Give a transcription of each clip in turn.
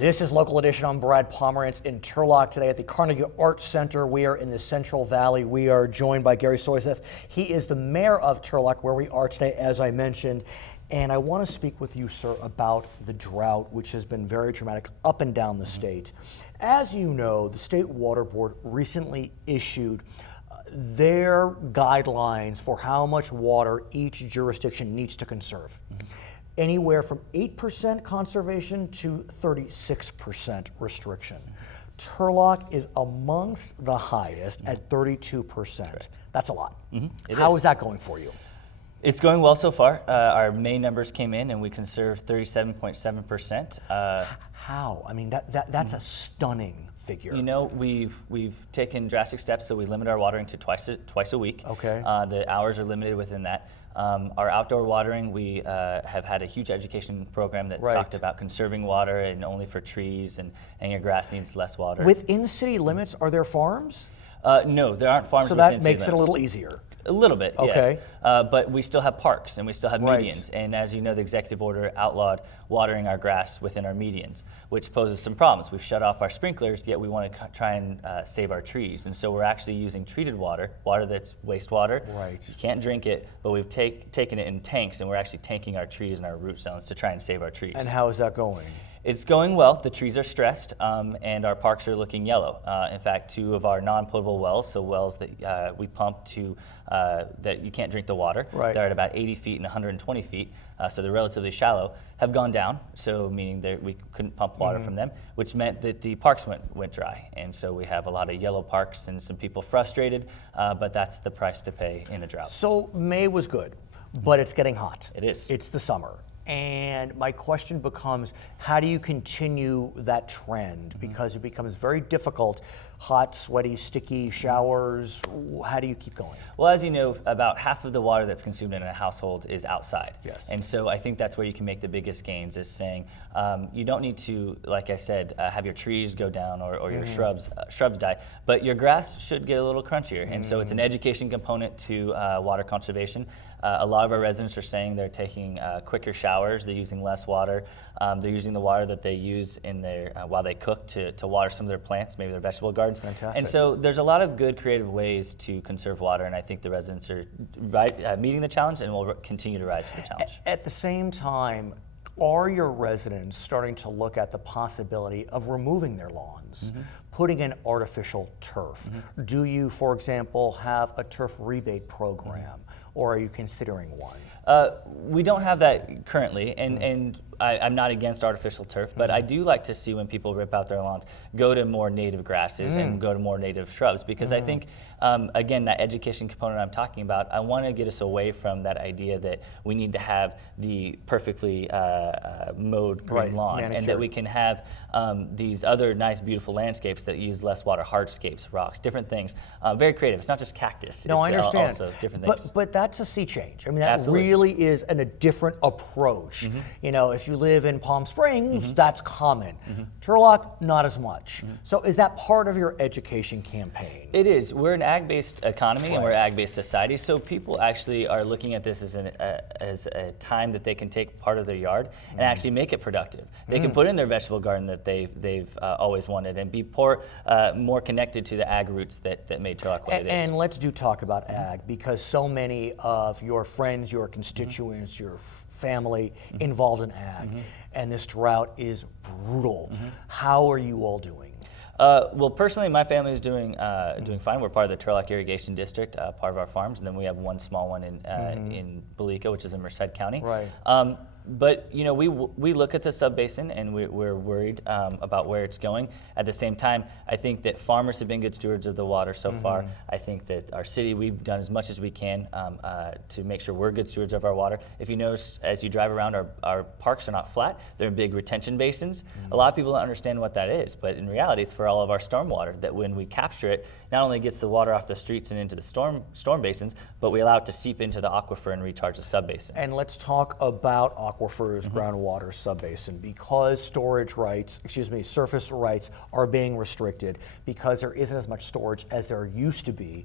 This is Local Edition. I'm Brad Pomerance in Turlock today at the Carnegie Arts Center. We are in the Central Valley. We are joined by Gary Soiseth. He is the mayor of Turlock, where we are today, as I mentioned. And I want to speak with you, sir, about the drought, which has been very dramatic up and down the state. As you know, the State Water Board recently issued their guidelines for how much water each jurisdiction needs to conserve. Anywhere from 8% conservation to 36% restriction. Turlock is amongst the highest at 32%. Correct. That's a lot. How is that going for you? It's going well so far. Our May numbers came in and we conserved 37.7%. How? I mean, that's a stunning figure. You know, we've taken drastic steps, so we limit our watering to twice a week. Okay. The hours are limited within that. Our outdoor watering, we have had a huge education program that's talked about conserving water and only for trees, and your grass needs less water. Within city limits, are there farms? No, there aren't farms so within that city makes limits. it a little easier. A little bit, okay. Yes. But we still have parks and we still have medians. And as you know, the executive order outlawed watering our grass within our medians, which poses some problems. We've shut off our sprinklers, yet we want to try and save our trees. And so we're actually using treated water that's wastewater. Right. You can't drink it, but we've taken it in tanks, and we're actually tanking our trees and our root zones to try and save our trees. And how is that going? It's going well. The trees are stressed, and our parks are looking yellow. In fact, 2 of our non-potable wells, so wells that we pump to that you can't drink the water, they're at about 80 feet and 120 feet, so they're relatively shallow, have gone down, so meaning that we couldn't pump water from them, which meant that the parks went dry. And so we have a lot of yellow parks and some people frustrated, but that's the price to pay in a drought. So May was good, but it's getting hot. It is. It's the summer. And my question becomes, how do you continue that trend? Because it becomes very difficult. Hot, sweaty, sticky showers. How do you keep going? Well, as you know, about half of the water that's consumed in a household is outside. Yes. And so I think that's where you can make the biggest gains, is saying you don't need to, like I said, have your trees go down or your shrubs die, but your grass should get a little crunchier. And so it's an education component to water conservation. A lot of our residents are saying they're taking quicker showers, they're using less water, they're using the water that they use in their while they cook to water some of their plants, maybe their vegetable gardens. Fantastic. And so there's a lot of good creative ways to conserve water, and I think the residents are meeting the challenge and will continue to rise to the challenge. At the same time, are your residents starting to look at the possibility of removing their lawns, putting in artificial turf? Do you, for example, have a turf rebate program, or are you considering one? We don't have that currently, and I'm not against artificial turf, but I do like to see when people rip out their lawns, go to more native grasses and go to more native shrubs, because I think, again, that education component I'm talking about, I want to get us away from that idea that we need to have the perfectly mowed green lawn, and that we can have these other nice, beautiful landscapes that use less water, hardscapes, rocks, different things. Very creative. It's not just cactus. No, it's I understand. Also different things. But that's a sea change. I mean, that Absolutely. really is a different approach. You know, if you live in Palm Springs, that's common. Turlock, not as much. So is that part of your education campaign? It is. We're an ag-based economy and we're an ag-based society, so people actually are looking at this as a time that they can take part of their yard and actually make it productive. They can put in their vegetable garden that they've always wanted and be more connected to the ag roots that made Turlock what it is. And let's talk about ag, because so many of your friends, your constituents, your family involved in ag, and this drought is brutal. How are you all doing? Well, personally, my family is doing fine. We're part of the Turlock Irrigation District, part of our farms, and then we have one small one in Belika, which is in Merced County. Right. But you know, we look at the subbasin and we're worried about where it's going. At the same time, I think that farmers have been good stewards of the water so far. I think that our city, we've done as much as we can to make sure we're good stewards of our water. If you notice, as you drive around, our parks are not flat. They're in big retention basins. A lot of people don't understand what that is, but in reality, it's for all of our stormwater, that when we capture it, not only gets the water off the streets and into the storm basins, but we allow it to seep into the aquifer and recharge the subbasin. And let's talk about aquifers, groundwater, subbasin, because surface rights are being restricted because there isn't as much storage as there used to be.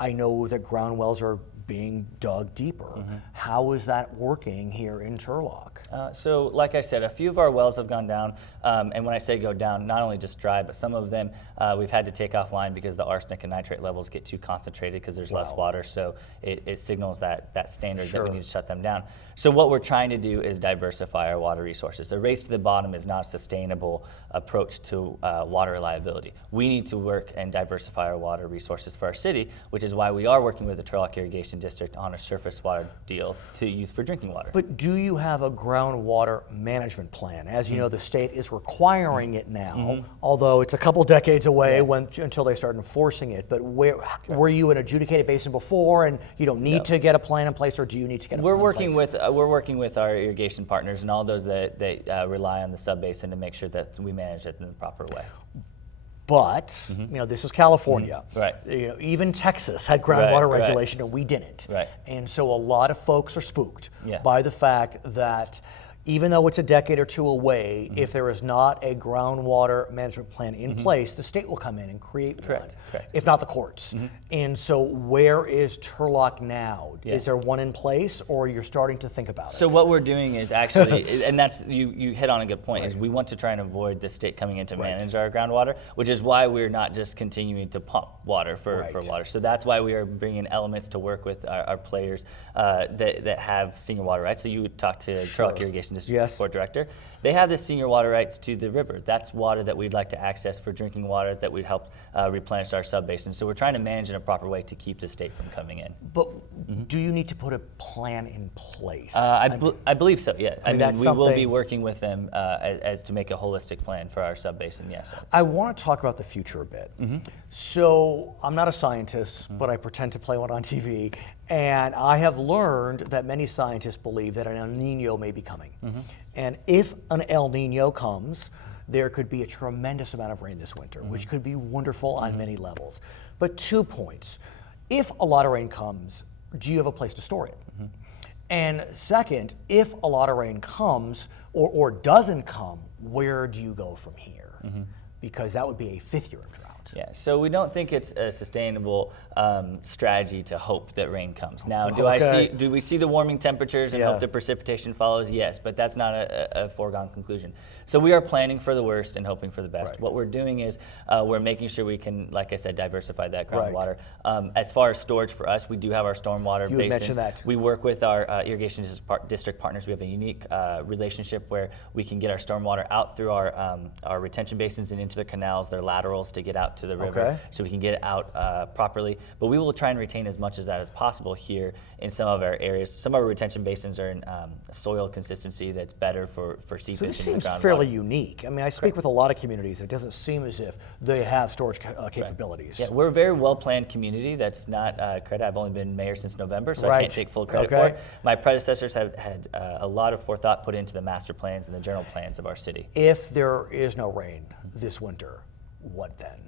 I know that ground wells are being dug deeper. How is that working here in Turlock? So like I said, a few of our wells have gone down, and when I say go down, not only just dry, but some of them we've had to take offline because the arsenic and nitrate levels get too concentrated because there's less water, so it signals that standard that we need to shut them down. So what we're trying to do is diversify our water resources. A race to the bottom is not a sustainable approach to water reliability. We need to work and diversify our water resources for our city, which is why we are working with the Turlock Irrigation District on a surface water deals to use for drinking water. But do you have a groundwater management plan? As you know, the state is requiring it now, although it's a couple decades away until they start enforcing it. But were you an adjudicated basin before, and you don't need to get a plan in place, or do you need to get a plan in place? We're working with our irrigation partners and all those that rely on the sub-basin to make sure that we manage it in the proper way. But you know, this is California. Right. You know, even Texas had groundwater regulation, and we didn't. Right. And so a lot of folks are spooked Yeah. by the fact that even though it's a decade or two away, if there is not a groundwater management plan in place, the state will come in and create one, Correct. if not the courts. And so where is Turlock now? Yeah. Is there one in place, or you're starting to think about So it? what we're doing is actually, and that's, you hit on a good point, is we want to try and avoid the state coming in to manage our groundwater, which is why we're not just continuing to pump water for water. So that's why we are bringing elements to work with our players that have senior water rights. So you would talk to Turlock Irrigation District Board Director. They have the senior water rights to the river. That's water that we'd like to access for drinking water that would help replenish our sub-basin. So we're trying to manage in a proper way to keep the state from coming in. But do you need to put a plan in place? I believe so, yeah. I mean, we will be something- working with them as to make a holistic plan for our sub-basin, yes. I want to talk about the future a bit. So I'm not a scientist, but I pretend to play one on TV. And I have learned that many scientists believe that an El Nino may be coming. And if an El Nino comes, there could be a tremendous amount of rain this winter, which could be wonderful on many levels. But 2 points. If a lot of rain comes, do you have a place to store it? And second, if a lot of rain comes or doesn't come, where do you go from here? Because that would be a 5th year of drought. Yeah, so we don't think it's a sustainable strategy to hope that rain comes. Now, do we see the warming temperatures and hope that precipitation follows? Yes, but that's not a foregone conclusion. So we are planning for the worst and hoping for the best. What we're doing is we're making sure we can, like I said, diversify that groundwater. As far as storage for us, we do have our stormwater basins. You mentioned that. We work with our irrigation district partners. We have a unique relationship where we can get our stormwater out through our retention basins and into the canals, their laterals, to get out to the river, so we can get it out properly. But we will try and retain as much of that as possible here in some of our areas. Some of our retention basins are in soil consistency that's better for seepage So into this the groundwater. seems fairly unique. I mean, I speak with a lot of communities. It doesn't seem as if they have storage capabilities. Yeah, we're a very well-planned community. That's not credit. I've only been mayor since November, so I can't take full credit for it. My predecessors have had a lot of forethought put into the master plans and the general plans of our city. If there is no rain this winter, what then?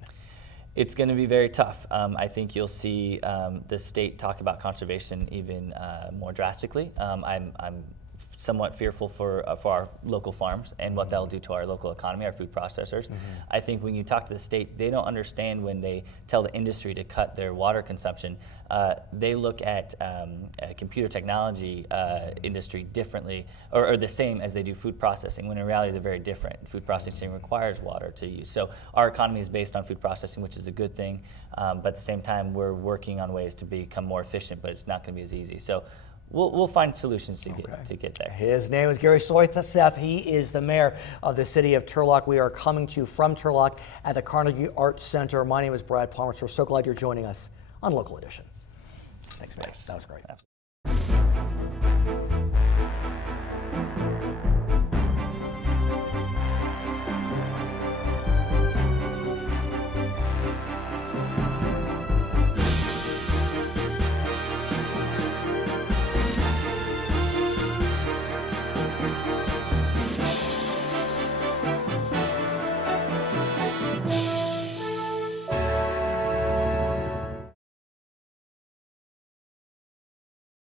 It's going to be very tough. I think you'll see the state talk about conservation even more drastically. I'm somewhat fearful for our local farms and what that'll do to our local economy, our food processors. I think when you talk to the state, they don't understand when they tell the industry to cut their water consumption. They look at computer technology industry differently, or the same as they do food processing, when in reality they're very different. Food processing requires water to use. So our economy is based on food processing, which is a good thing, but at the same time we're working on ways to become more efficient, but it's not going to be as easy. So we'll find solutions to get there. His name is Gary Soiseth. He is the mayor of the city of Turlock. We are coming to you from Turlock at the Carnegie Arts Center. My name is Brad Pomerance. We're so glad you're joining us on Local Edition. Thanks, Max. That was great.